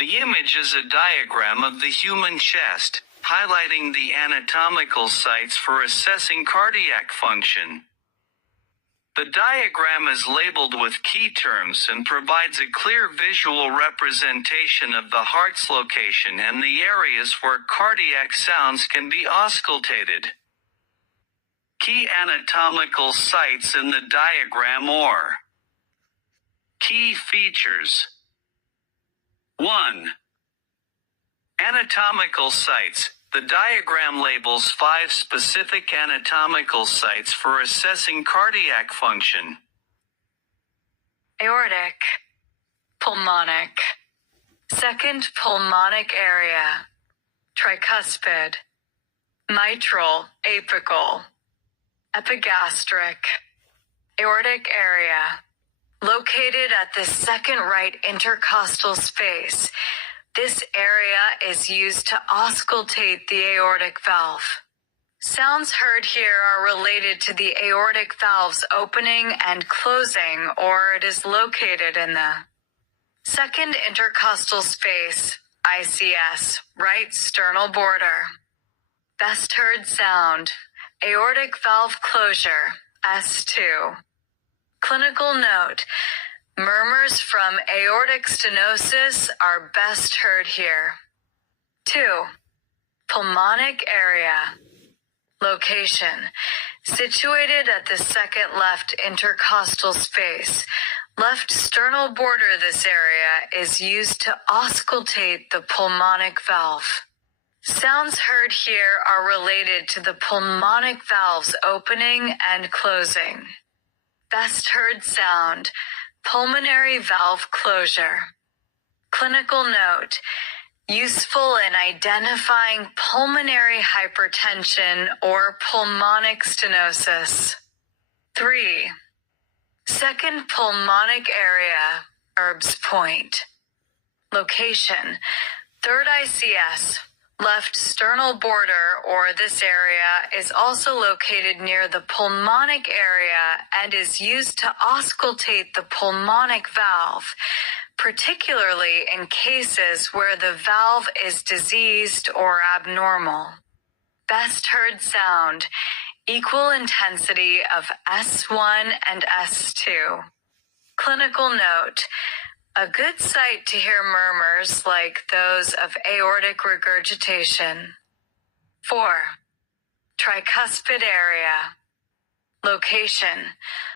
The image is a diagram of the human chest, highlighting the anatomical sites for assessing cardiac function. The diagram is labeled with key terms and provides a clear visual representation of the heart's location and the areas where cardiac sounds can be auscultated. Key anatomical sites in the diagram or key features. 1. Anatomical sites. The diagram labels 5 specific anatomical sites for assessing cardiac function. Aortic, pulmonic, second pulmonic area, tricuspid, mitral, apical, epigastric, aortic area, located at the second right intercostal space. This area is used to auscultate the aortic valve. Sounds heard here are related to the aortic valve's opening and closing, or it is located in the second intercostal space, ICS, right sternal border. Best heard sound, aortic valve closure, S2. Clinical note, murmurs from aortic stenosis are best heard here. 2. Pulmonic area. Location. Situated at the second left intercostal space. Left sternal border. This area is used to auscultate the pulmonic valve. Sounds heard here are related to the pulmonic valve's opening and closing. Best heard sound, pulmonary valve closure. Clinical note, useful in identifying pulmonary hypertension or pulmonic stenosis. 3. Second pulmonic area, Erb's Point. Location, third ICS, left sternal border, or this area is also located near the pulmonic area and is used to auscultate the pulmonic valve, particularly in cases where the valve is diseased or abnormal. Best heard sound, equal intensity of S1 and S2. Clinical note, a good site to hear murmurs like those of aortic regurgitation. 4. Tricuspid area. Location,